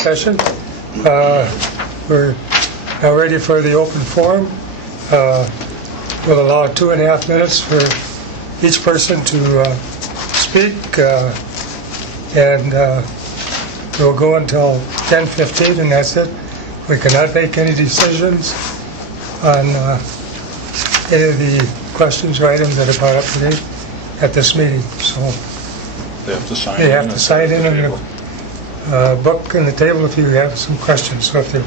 session. We're now ready for the open forum. We'll allow 2.5 minutes for each person to speak, and we'll go until 10:15, and that's it. We cannot make any decisions on any of the questions or items that are brought up today at this meeting. So they have to sign in on the book and the table if you have some questions. So if there's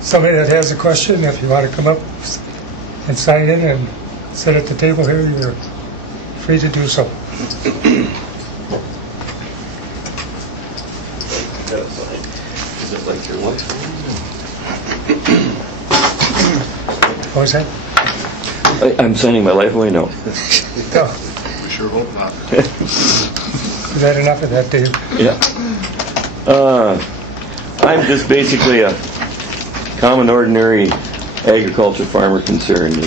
somebody that has a question, if you want to come up and sign in and sit at the table here, you're free to do so. Is it like your life? What was that? I'm signing my life away now. Oh. We sure hope not. Is that enough of that, Dave? Yeah. I'm just basically a common, ordinary agriculture farmer concerned,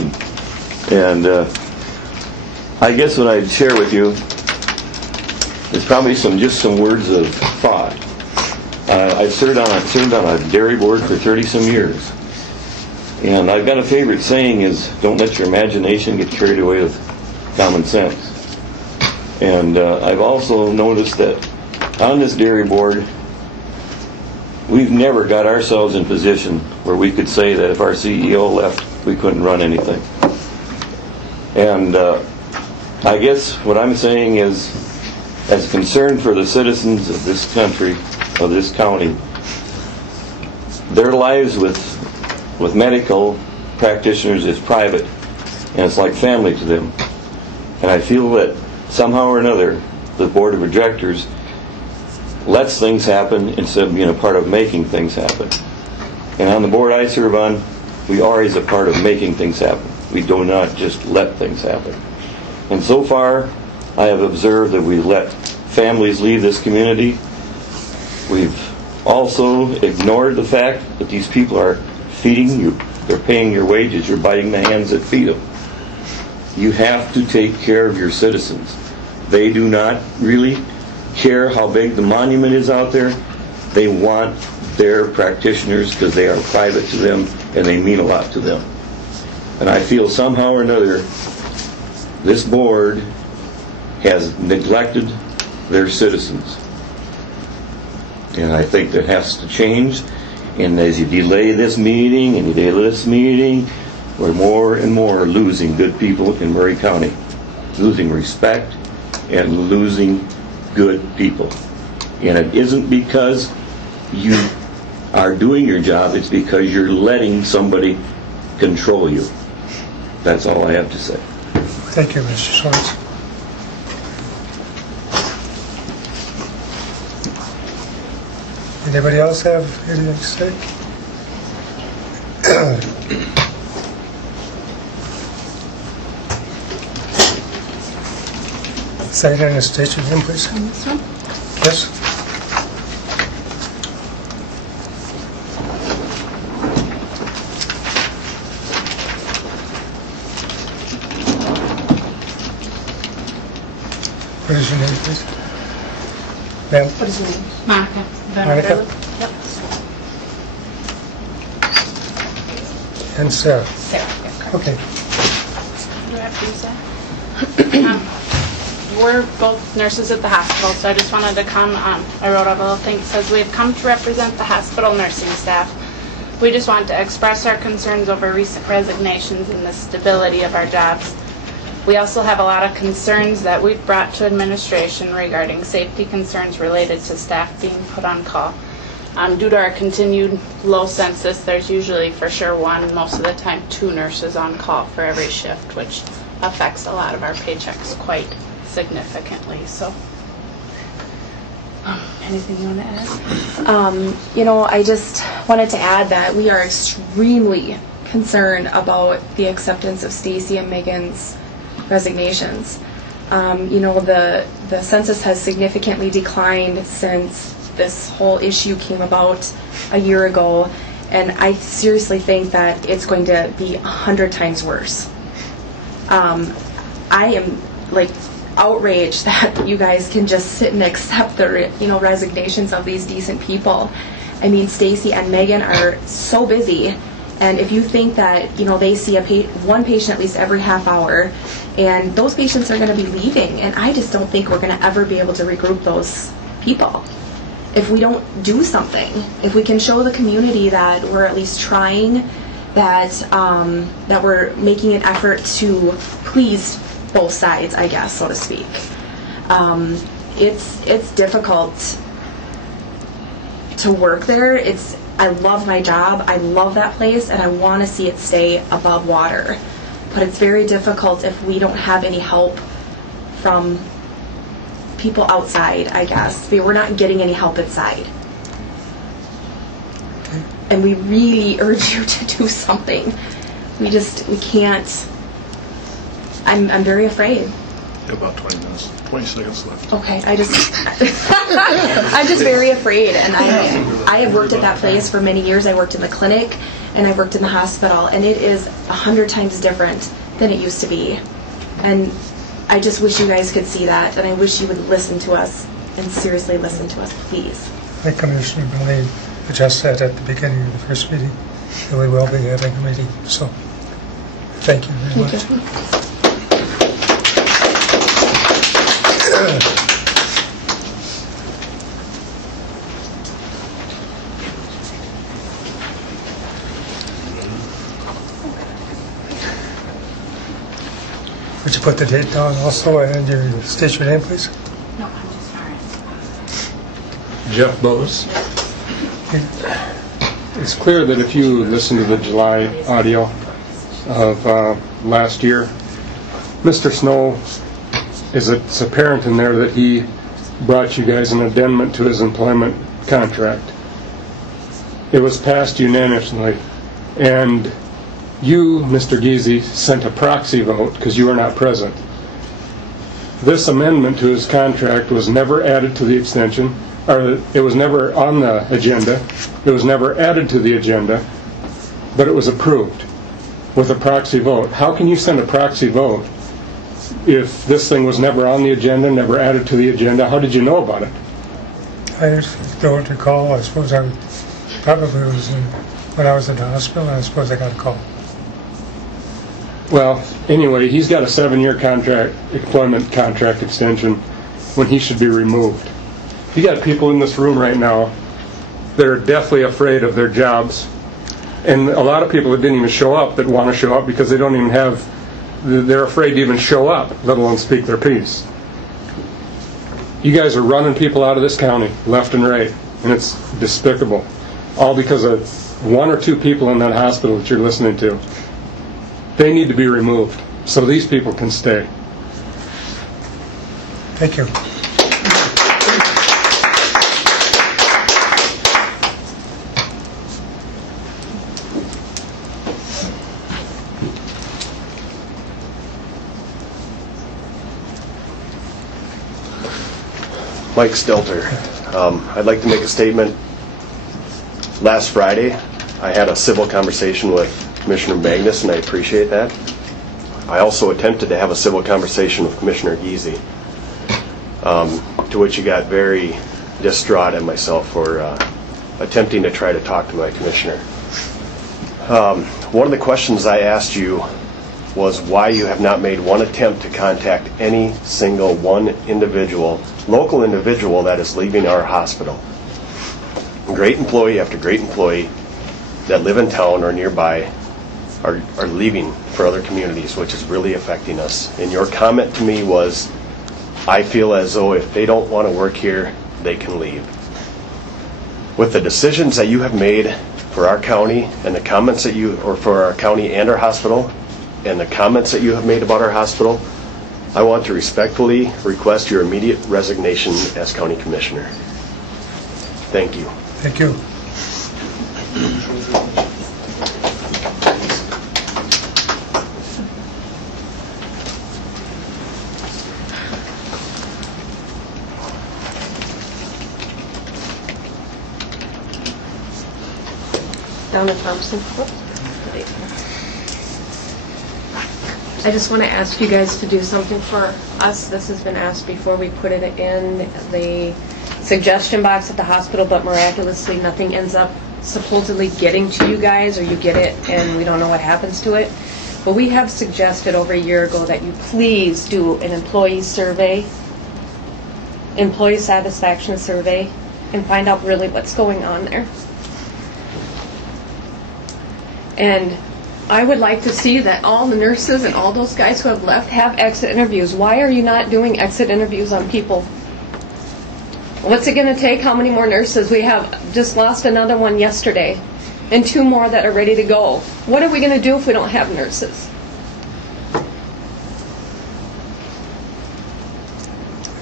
and I guess what I'd share with you is probably some words of thought. I've served on a dairy board for 30-some years, and I've got a favorite saying is, "Don't let your imagination get carried away with common sense." And I've also noticed that on this dairy board, we've never got ourselves in position where we could say that if our CEO left, we couldn't run anything. And I guess what I'm saying is, as a concern for the citizens of this country, of this county, their lives with medical practitioners is private, and it's like family to them. And I feel that somehow or another, the board of directors lets things happen instead of being a part of making things happen. And on the board I serve on, we are always a part of making things happen. We do not just let things happen. And so far, I have observed that we let families leave this community. We've also ignored the fact that these people are feeding you. They're paying your wages. You're biting the hands that feed them. You have to take care of your citizens. They do not really care how big the monument is out there. They want their practitioners because they are private to them and they mean a lot to them. And I feel somehow or another this board has neglected their citizens. And I think that has to change. And as you delay this meeting and you delay this meeting, we're more and more losing good people in Murray County. Losing respect and losing good people. And it isn't because you are doing your job, it's because you're letting somebody control you. That's all I have to say. Thank you, Mr. Schwartz. Anybody else have anything to say? Sign in and state your name, please. On this one? Yes. What is your name, please? Ma'am? What is your name? Monica. Monica? Yep. And Sarah. Sarah. Yep. Okay. Do I have to use that? We're both nurses at the hospital, so I just wanted to come. I wrote a little thing that says, "We've come to represent the hospital nursing staff. We just want to express our concerns over recent resignations and the stability of our jobs. We also have a lot of concerns that we've brought to administration regarding safety concerns related to staff being put on call. Due to our continued low census, there's usually for sure one, most of the time 2 nurses on call for every shift, which affects a lot of our paychecks quite significantly." So, anything you want to add? I just wanted to add that we are extremely concerned about the acceptance of Stacy and Megan's resignations. The census has significantly declined since this whole issue came about a year ago, and I seriously think that it's going to be 100 times worse. I am outraged that you guys can just sit and accept the resignations of these decent people. I mean, Stacy and Megan are so busy, and if you think that they see one patient at least every half hour, and those patients are going to be leaving, and I just don't think we're going to ever be able to regroup those people if we don't do something. If we can show the community that we're at least trying, that we're making an effort to please both sides, I guess, so to speak. It's difficult to work there. I love my job. I love that place, and I want to see it stay above water. But it's very difficult if we don't have any help from people outside, I guess. We're not getting any help inside. And we really urge you to do something. We can't. I'm very afraid. You have about 20 minutes, 20 seconds left. Okay, I'm just very afraid, and I have worked at that place for many years. I worked in the clinic, and I worked in the hospital, and it is 100 times different than it used to be. And I just wish you guys could see that, and I wish you would listen to us, and seriously listen to us, please. I think Commissioner Bellay just said at the beginning of the first meeting that we will be having a meeting, so thank you very much. Would you put the date down also and state your name, please? No, I'm just sorry. Jeff Bose. It's clear that if you listen to the July audio of last year, Mr. Snow, it's apparent in there that he brought you guys an addendum to his employment contract. It was passed unanimously, and you, Mr. Giese, sent a proxy vote because you were not present. This amendment to his contract was never added to the extension, or it was never on the agenda. It was never added to the agenda, but it was approved with a proxy vote. How can you send a proxy vote if this thing was never on the agenda, never added to the agenda? How did you know about it? I don't recall. I suppose probably was when I was in the hospital, I suppose I got a call. Well, anyway, he's got a 7-year employment contract extension when he should be removed. You got people in this room right now that are deathly afraid of their jobs, and a lot of people that didn't even show up that want to show up because they don't even they're afraid to even show up, let alone speak their piece. You guys are running people out of this county left and right, and it's despicable. All because of 1 or 2 people in that hospital that you're listening to. They need to be removed so these people can stay. Thank you. Mike Stelter. I'd like to make a statement. Last Friday, I had a civil conversation with Commissioner Magnus, and I appreciate that. I also attempted to have a civil conversation with Commissioner Giese, to which he got very distraught at myself for attempting to try to talk to my commissioner. One of the questions I asked you was why you have not made one attempt to contact any single one individual, local individual that is leaving our hospital. Great employee after great employee that live in town or nearby are leaving for other communities, which is really affecting us. And your comment to me was, I feel as though if they don't want to work here, they can leave. With the decisions that you have made for our county and the comments that for our county and our hospital, and the comments that you have made about our hospital, I want to respectfully request your immediate resignation as county commissioner. Thank you. Thank you. Down to Thompson. I just want to ask you guys to do something for us. This has been asked before. We put it in the suggestion box at the hospital, but miraculously nothing ends up supposedly getting to you guys, or you get it and we don't know what happens to it. But we have suggested over a year ago that you please do an employee survey, employee satisfaction survey, and find out really what's going on there. And I would like to see that all the nurses and all those guys who have left have exit interviews. Why are you not doing exit interviews on people? What's it going to take? How many more nurses? We have just lost another one yesterday, and 2 more that are ready to go. What are we going to do if we don't have nurses?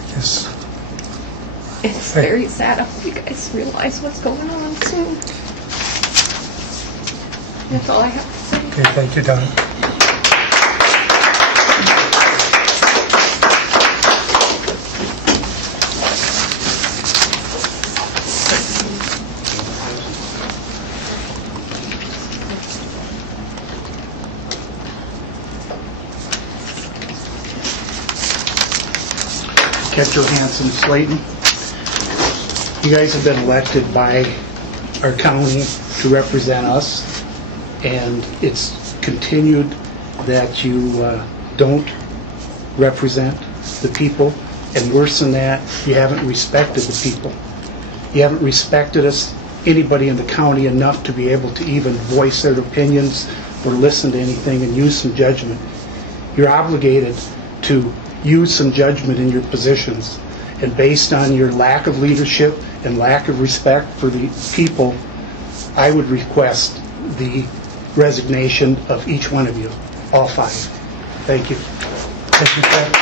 Yes. It's very sad. I hope you guys realize what's going on soon. That's all I have to say. Okay, thank you, Don. Kent Johansson, Slayton. You guys have been elected by our county to represent us, and it's continued that you don't represent the people, and worse than that, you haven't respected the people. You haven't respected us, anybody in the county, enough to be able to even voice their opinions or listen to anything and use some judgment. You're obligated to use some judgment in your positions, and based on your lack of leadership and lack of respect for the people, I would request the resignation of each one of you, all 5. Thank you. Thank you, Ted.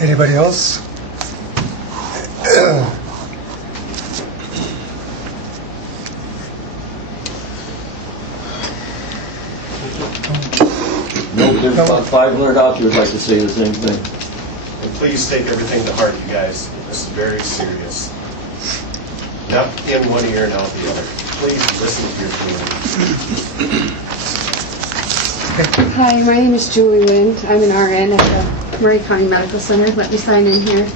Anybody else? No, there's about 500 out there would like to say the same thing. And please take everything to heart, you guys. This is very serious. Not in one ear and out the other. Please listen to your community. Hi, my name is Julie Lind. I'm an RN at the Murray County Medical Center. Let me sign in here.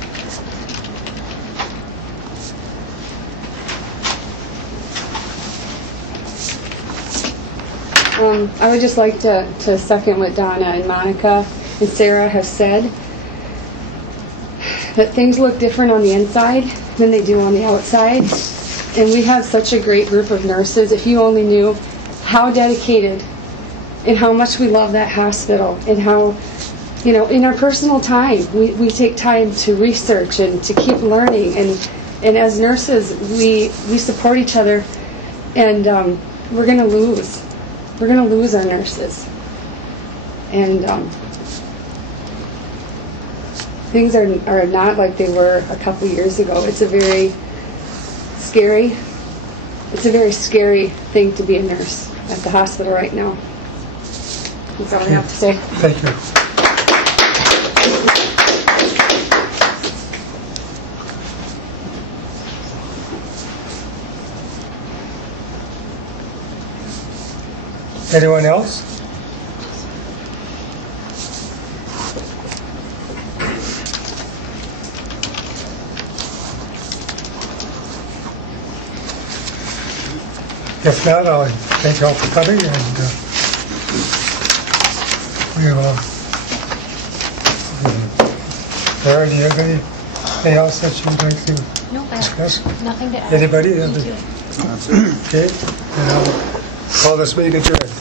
I would just like to second what Donna and Monica and Sarah have said, that things look different on the inside than they do on the outside. And we have such a great group of nurses. If you only knew how dedicated and how much we love that hospital, and how, you know, in our personal time, we take time to research and to keep learning. And as nurses, we support each other, and we're going to lose. We're going to lose our nurses. And things are not like they were a couple years ago. It's a very scary thing to be a nurse at the hospital right now. That's all I have to say. Thank you. Anyone else? If not, I'll thank you all for coming, and we will. Laura, do you have anything else that you'd like to discuss? Nothing to add. Anybody? Thank you. Okay, and I'll call this meeting adjourned.